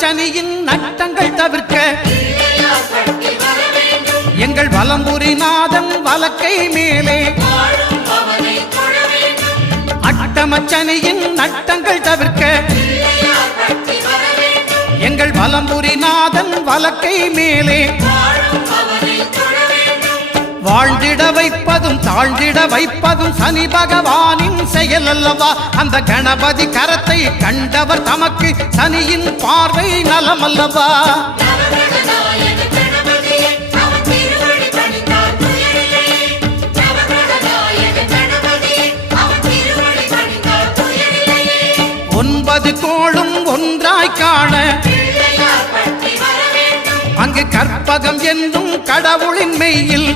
அட்டமச்சனியின் நட்டங்கள் தவிர்க்க எங்கள் வலம்புரிநாதன் வலக்கை மேலே அட்டமச்சனியின் நட்டங்கள் தவிர்க்க எங்கள் வலம்புரிநாதன் வலக்கை மேலே வாழ்ந்திட வைப்பதும் தாழ்ந்திட வைப்பதும் சனி பகவானின் செயல் அல்லவா. அந்த கணபதி கரத்தை கண்டவர் தமக்கு சனியின் பார்வை நலம் அல்லவா. ஒன்பது கோளும் ஒன்றாய் காண அங்கு கற்பகம் என்னும் கடவுளின் மெய்யில்